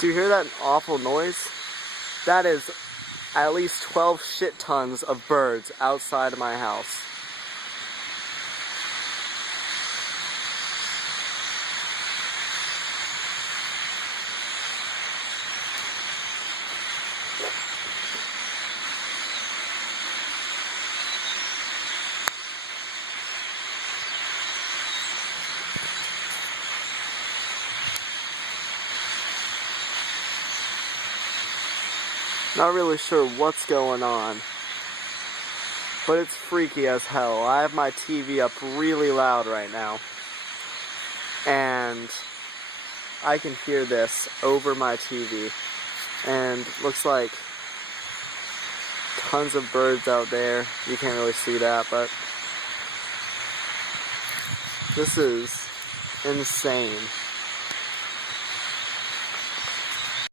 Do you hear that awful noise? That is at least 12 shit tons of birds outside of my house. Not really sure what's going on, but it's freaky as hell. I have my TV up really loud right now, and I can hear this over my TV, and looks like tons of birds out there. You can't really see that, but this is insane.